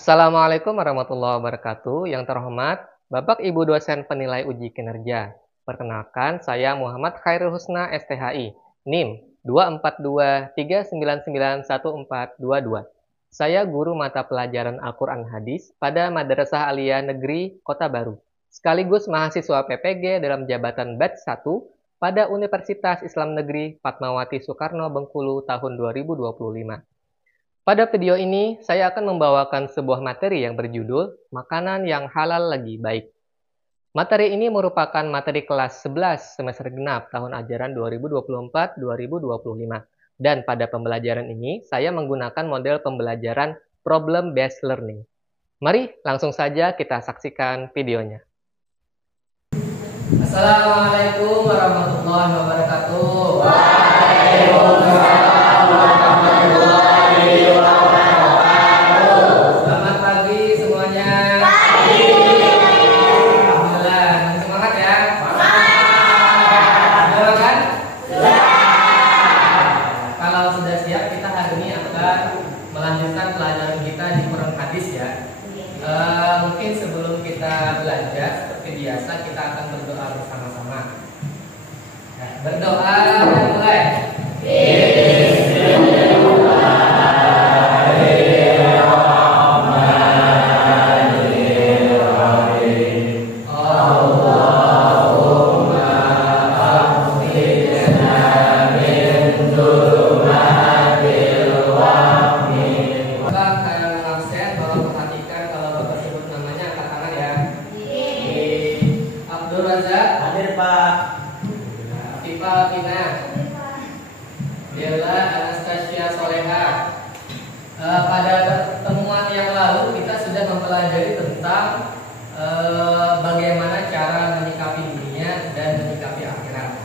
Assalamualaikum warahmatullahi wabarakatuh. Yang terhormat, Bapak Ibu dosen penilai uji kinerja. Perkenalkan, saya Muhammad Khairul Husna STHI, NIM 242399142. Saya guru mata pelajaran Al-Quran Hadis pada Madrasah Aliyah Negeri Kota Baru, sekaligus mahasiswa PPG dalam jabatan Batch 1 pada Universitas Islam Negeri Fatmawati Soekarno Bengkulu tahun 2025. Pada video ini, saya akan membawakan sebuah materi yang berjudul Makanan yang Halal Lagi Baik. Materi ini merupakan materi kelas 11 semester genap tahun ajaran 2024-2025. Dan pada pembelajaran ini, saya menggunakan model pembelajaran Problem Based Learning. Mari langsung saja kita saksikan videonya. Assalamualaikum warahmatullahi wabarakatuh. Selamat pagi semuanya. Alhamdulillah, masih semangat ya? Sudah makan? Kalau sudah siap, kita hari ini akan melanjutkan pelajaran kita di Quran Hadis ya. Mungkin sebelum kita belajar, seperti biasa kita akan berdoa bersama-sama. Berdoa dan mulai. Pada pertemuan yang lalu kita sudah mempelajari tentang bagaimana cara menyikapi dunia dan menyikapi akhirat.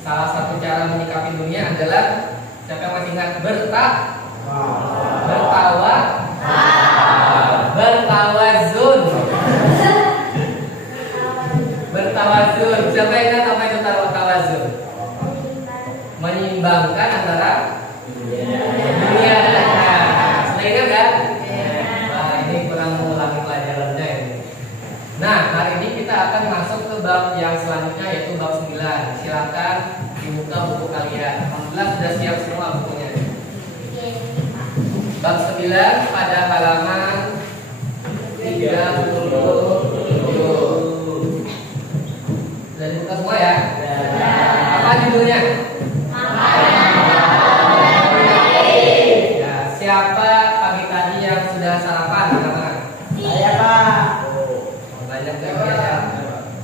Salah satu cara menyikapi dunia adalah, siapa yang masih ingat, bertawazun. Bertawazun. Siapa yang ingat apa itu bertawazun? Menyeimbangkan antara dunia dan akhirat. Ingat kan? Nah, ini kurang mengulangi pelajarannya ini. Nah, hari ini kita akan masuk ke bab yang selanjutnya, yaitu bab 9. Silakan dibuka buku kalian. Alhamdulillah sudah siap semua bukunya. Bab 9 pada halaman 37. Sudah dibuka semua ya? Apa judulnya? Siapa pagi tadi yang sudah sarapan? Saya, Pak. Banyak ya.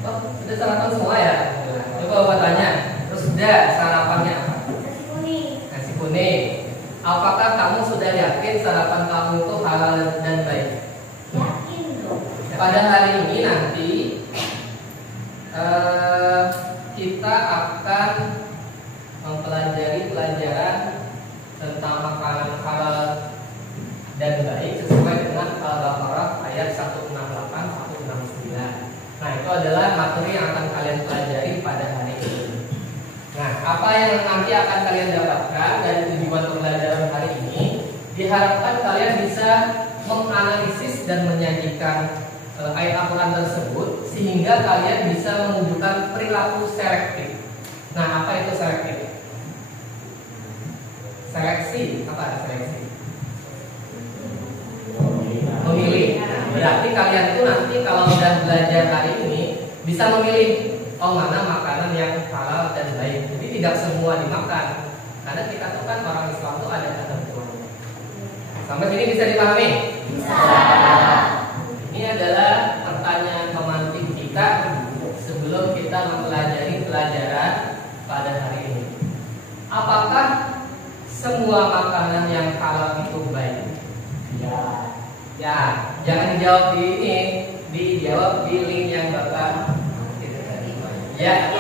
Oh, sudah sarapan semua ya? Coba Bapak tanya. Terus sudah sarapannya apa? Nasi kuning. Apakah kamu sudah yakin sarapan kamu itu halal dan baik? Yakin dong. Pada hari ini nanti kita akan mempelajari pelajaran tentang makanan halal dan baik sesuai dengan Al-Baqarah ayat 168-169. Nah, itu adalah materi yang akan kalian pelajari pada hari ini. Nah, apa yang nanti akan kalian dapatkan dari tujuan pembelajaran hari ini, diharapkan kalian bisa menganalisis dan menyajikan ayat Al-Quran tersebut sehingga kalian bisa menunjukkan perilaku selektif. Nah, apa itu selektif? Seleksi, apa seleksi? Memilih. Berarti kalian tuh nanti kalau sudah belajar hari ini bisa memilih, oh mana makanan yang halal dan baik. Jadi tidak semua dimakan, karena kita tuh kan orang Islam tuh ada ketentuannya. Sampai sini bisa dipahami? Bisa. Ini adalah pertanyaan pemantik kita sebelum kita mempelajari pelajaran pada hari ini. Apakah semua makanan yang halal itu baik? Ya. Ya, jangan dijawab di ini, dijawab di link yang Bapak ya,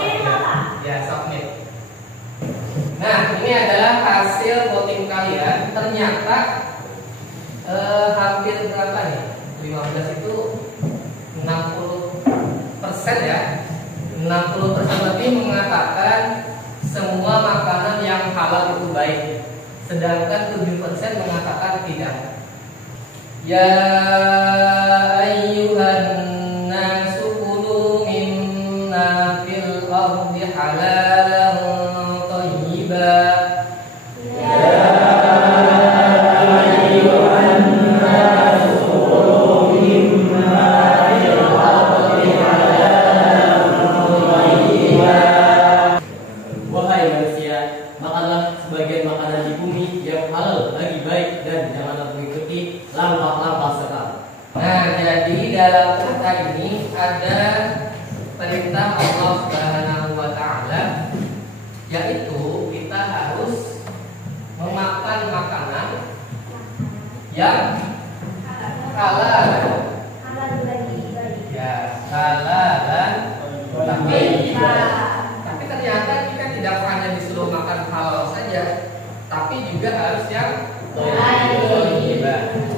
ya submit. Nah, ini adalah hasil voting kalian. Ternyata hampir berapa nih? 15 itu 60% ya. 60% lebih mengatakan semua makanan yang halal itu baik. Sedangkan 7% mengatakan tidak. Ya ayyuhan nasu kulu mimma fil ardi halalan thayyiban. Wahai manusia, makanlah sebagian makanan di bumi yang halal lagi baik dan janganlah mengikuti lampah-lampah sekali. Nah, jadi dalam kata ini ada perintah Allah Subhanahu wa taala, yaitu kita harus memakan makanan yang halal. Ya, halalan tapi ternyata kita tidak hanya disuruh makan halal saja, tapi juga harus yang thayyiban.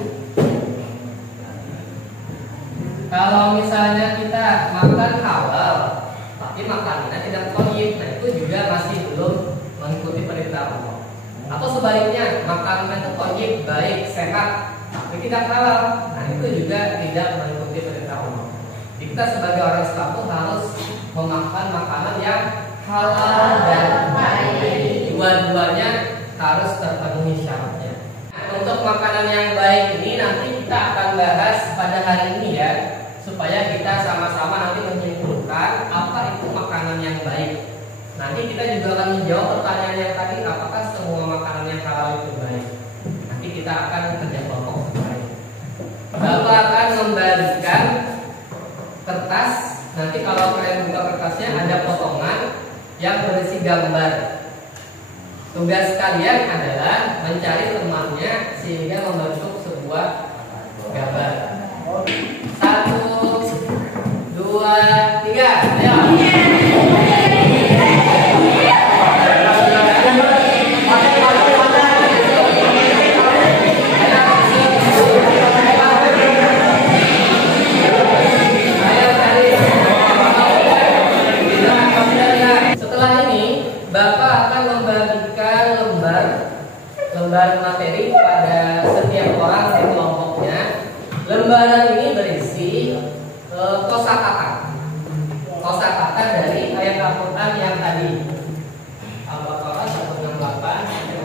Kalau misalnya kita makan halal, tapi makanannya tidak thayyib, nah itu juga masih belum mengikuti perintah Allah. Atau sebaliknya, makanannya itu thayyib, baik, sehat, tapi tidak halal, nah itu juga tidak mengikuti perintah Allah. Kita sebagai orang Islam itu harus memakan makanan yang halal dan baik. Dua-duanya harus terpenuhi syaratnya. Untuk makanan yang baik ini nanti kita akan bahas pada hari ini ya, supaya kita sama-sama nanti menyimpulkan apa itu makanan yang baik. Nanti kita juga akan menjawab pertanyaan yang tadi, apakah semua makanan yang halal itu baik. Nanti kita akan kerja kelompok baik. Bapak akan membagikan kertas. Nanti kalau kalian buka kertasnya ada potongan yang berisi gambar. Tugas kalian adalah mencari temannya sehingga membentuk sebuah gambar. 1, 2, 3, ayo. Bapak akan membagikan lembar materi pada setiap orang di kelompoknya. Lembaran ini berisi kosakata dari ayat Al-Quran yang tadi, Al-Baqarah 168 sampai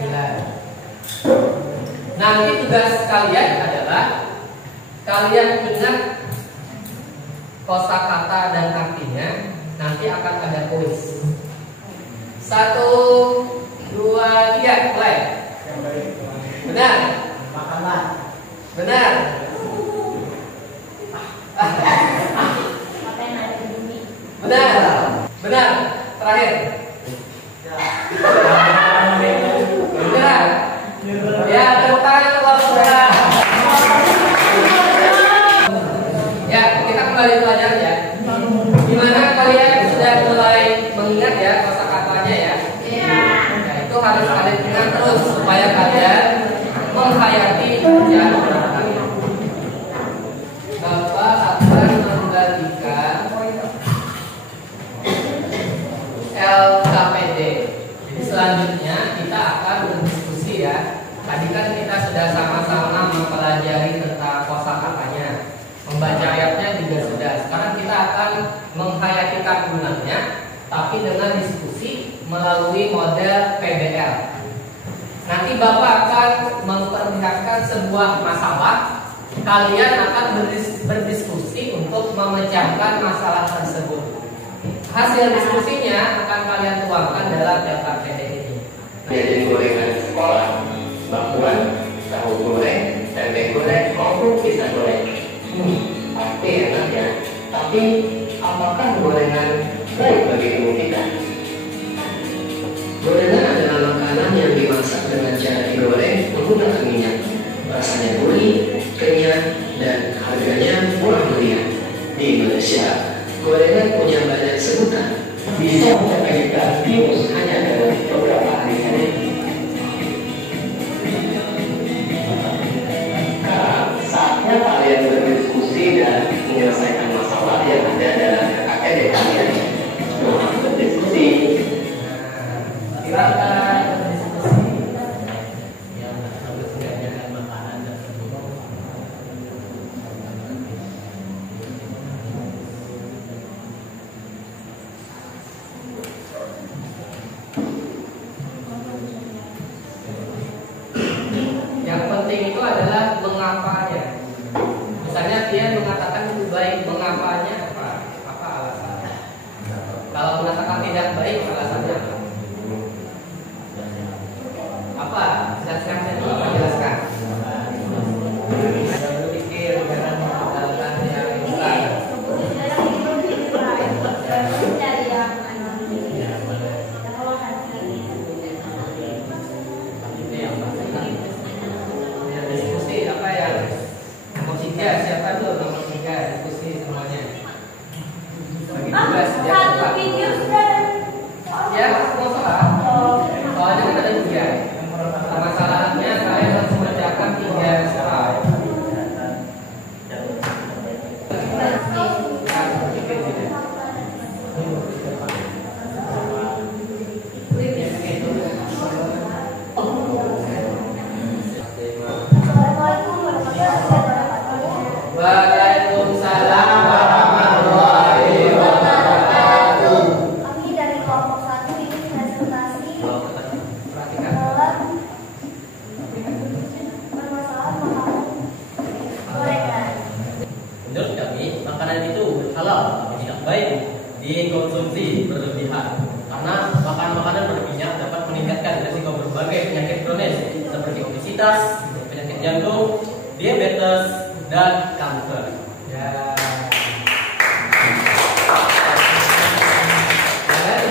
169. Nanti tugas kalian adalah kalian ingat kosakata dan artinya. Nanti akan ada kuis. 1, 2, 3, mulai. Benar? Makanan. Benar. Makanan di bumi. Benar. Benar. Terakhir. Benar. Ya, tepuk tangan untuk Allah Subhanahu. Ya, kita kembali belajar ya. Gimana kalian sudah mulai mengingat ya kosakatanya ya? Nah, itu harus kalian ingat terus supaya kalian menghayati yang kalian. Bapak akan membagikan LKPD. Jadi selanjutnya kita akan berdiskusi ya. Tadi kan kita sudah sama-sama mempelajari tentang kosakatanya, membaca ayatnya juga sudah. Sekarang kita akan menghayati kandungannya, tapi dengan diskusi melalui model PBL. Nanti Bapak akan memperlihatkan sebuah masalah, kalian akan berdiskusi untuk memecahkan masalah tersebut. Hasil diskusinya akan kalian tuangkan dalam LKPD ini. Jajan gorengan sekolah, bakwan, tahu goreng, tempe goreng, maupun pisang goreng. Pasti enak ya. Tapi apakah gorengan baik bagi tubuh kita? Gorengan adalah makanan yang dimasak dengan cara digoreng menggunakan minyak. Rasanya gurih, kenyal, dan harganya murah meriah. Di Malaysia, gorengan punya banyak sebutan. Bisa mencapai virus hanya dalam beberapa hari saja. Saatnya kalian berdiskusi dan menyelesaikan masalah yang ada dalam KKD kalian. Selamat berdiskusi. Silakan berdiskusi. Yang harus makanan tersebut. dikonsumsi berlebihan. Karena makan makanan berminyak dapat meningkatkan risiko berbagai penyakit kronis seperti obesitas, penyakit jantung, diabetes, dan kanker. Ya.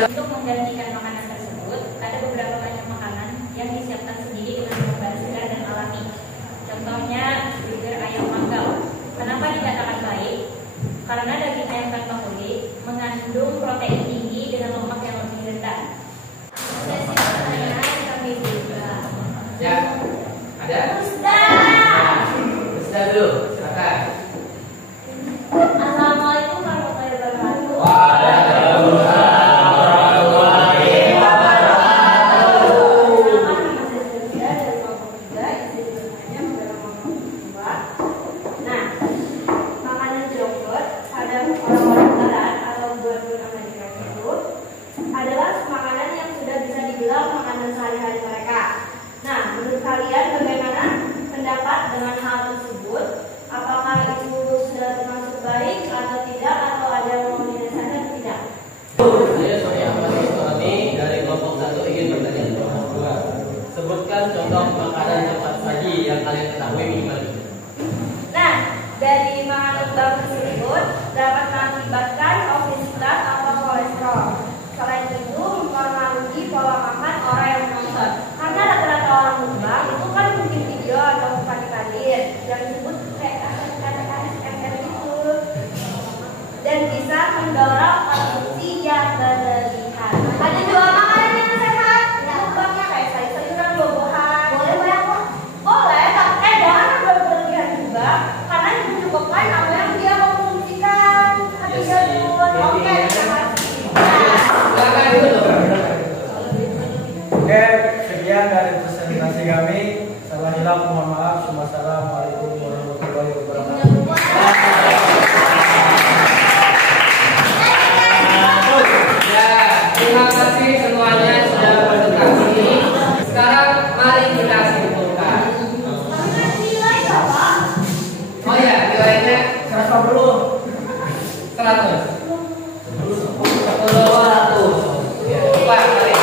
Untuk menggantikan makanan tersebut, ada beberapa macam makanan yang disiapkan sendiri dengan bahan segar dan alami. Contohnya burger ayam panggang. Kenapa dikatakan baik? Karena daging ayam tanpa kulit mengandung protein tinggi dengan lemak yang lebih rendah. Sesi pertanyaan kami juga. Ya. Ada? Ustaz. Ustaz dulu, silakan. Assalamualaikum warahmatullahi wabarakatuh. Nah, makanan junk food pada orang-orang barat atau buat-buat Amerika itu adalah makanan yang sudah bisa dibilang makanan sehari-hari mereka. Nah, menurut kalian bagaimana pendapat dengan hal tersebut? Apakah itu sudah termasuk baik atau tidak, atau ada yang mau menyelesaikan atau tidak? Saya Surya Ahmad Istorani dari kelompok 1 ingin bertanya ke kelompok 2. Sebutkan contoh makanan cepat saji yang kalian ketahui minimal. Nah, dari makanan bagus tersebut dapat mengakibatkan obesitas atau kolesterol. Selain itu, mempengaruhi pola makan orang yang menonton. Karena rata-rata orang mukbang itu kan bikin video atau kadir yang disebut kayak ASMR itu, dan bisa mendorong konsumsi yang berlebihan. Ada dua makanan yang sehat, mukbangnya kayak sayur-sayuran, buah-buahan. Boleh kok? Boleh, tapi jangan berlebihan juga, karena mencukupkan apa yang dia konsumsikan. Hati jadul. Oke, terima kasih. Silakan dulu. Oke, sekian dari presentasi kami. Salah hilaf, mohon maaf. Wassalamualaikum warahmatullahi wabarakatuh. Ya, terima kasih semuanya sudah berinteraksi. Sekarang mari kita simpulkan. Oh ya, nilainya 100. 10 Ya, lupa kali.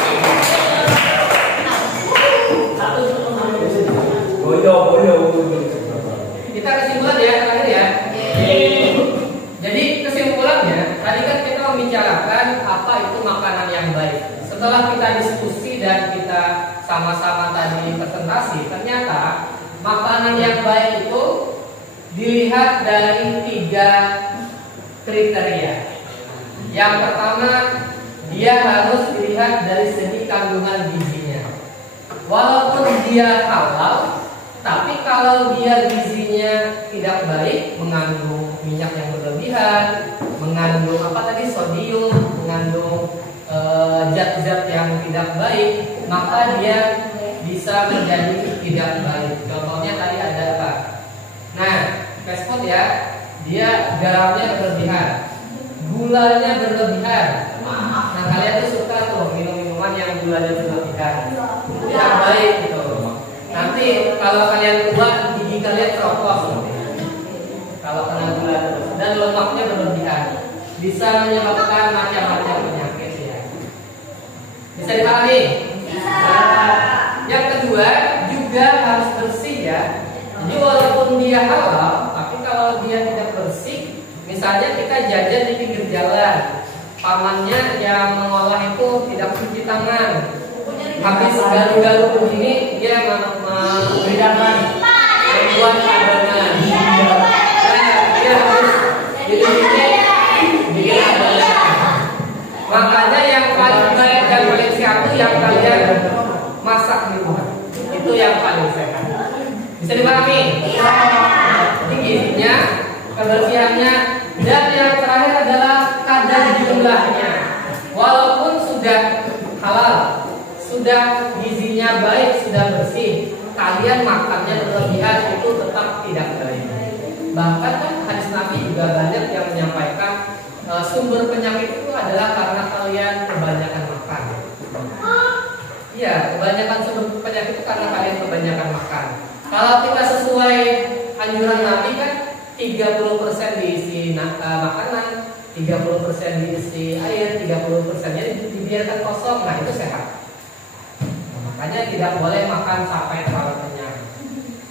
Kita kesimpulan ya, terakhir ya. Jadi kesimpulannya, tadi kan kita membicarakan apa itu makanan yang baik. Setelah kita diskusi dan kita sama-sama tadi presentasi, ternyata makanan yang baik itu dilihat dari 3 kriteria. Yang pertama, dia harus dilihat dari segi kandungan gizinya. Walaupun dia halal, tapi kalau dia gizinya tidak baik, mengandung minyak yang berlebihan, mengandung sodium, mengandung zat-zat yang tidak baik, maka dia bisa menjadi tidak baik. Contohnya tadi ada apa? Nah, fast food ya, dia garamnya berlebihan, gulanya berlebihan. Nah, kalian tuh suka tuh minum-minuman yang gulanya berlebihan, tidak baik gitu. Nanti kalau kalian tua, gigi kalian keropos kalau kena gula terus, dan lemaknya berlebihan, bisa menyebabkan macam-macam penyakit ya. Bisa dipahami? Bisa. Yang kedua juga harus bersih ya. Jadi walaupun dia halal, tapi kalau dia tidak bersih, misalnya kita jajan di pinggir jalan, pamannya yang mengolah itu tidak cuci tangan, habis garu-garu begini dia membedakan membuat adonan. Nah, dia harus bikin adonan. Makanya yang paling baik dan paling sehat itu yang kalian masak di rumah. Itu yang paling sehat. Bisa dipahami? Jadi gizinya, kebersihannya, dan yang terakhir adalah kadar jumlahnya. Walaupun sudah halal, sudah gizinya baik, sudah bersih, kalian makannya berlebihan itu tetap tidak baik. Bahkan kan hadis Nabi juga banyak yang menyampaikan sumber penyakit itu adalah karena kalian kebanyakan makan. Iya, kebanyakan sumber penyakit itu karena kalian kebanyakan makan. Kalau kita sesuai anjuran Nabi kan 30% diisi makanan, 30% diisi air, 30%-nya dibiarkan kosong. Nah, itu sehat. Nah, makanya tidak boleh makan sampai terlalu kenyang.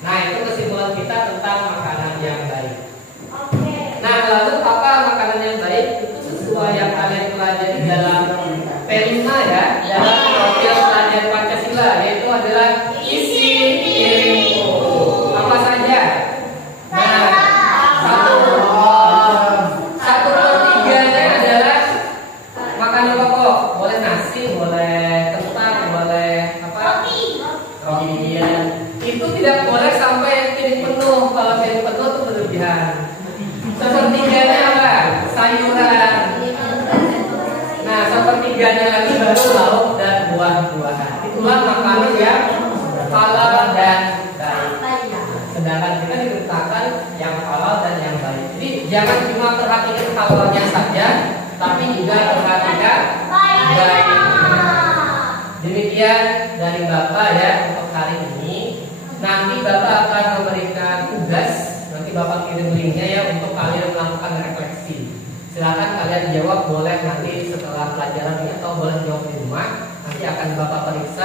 Nah, itu kesimpulan kita tentang makanan yang baik. Nah, lalu apa makanan yang baik? Itu sesuai yang kalian pelajari dalam P5 ya, dalam profil pelajar Pancasila, yaitu adalah isi piringku. Apa saja? Nah, satu per tiganya adalah makanan pokok. Boleh nasi, boleh kentang, boleh apa? Roti. Itu tidak boleh sampai piring penuh. Kalau piring penuh itu berlebihan. Sepertiganya apa? Sayuran. Nah, sepertiganya lagi baru lauk dan buah-buahan. Itulah makanan yang halal dan baik. Sedangkan kita diberitakan yang halal dan yang baik. Jadi jangan cuma perhatikan halalnya saja, tapi juga perhatikan baiknya. Demikian dari Bapak ya untuk hari ini. Nanti Bapak akan memberikan tugas. Nanti Bapak kirim linknya ya untuk kalian melakukan refleksi. Silakan kalian jawab, boleh nanti setelah pelajaran ini atau boleh jawab di rumah. Nanti akan Bapak periksa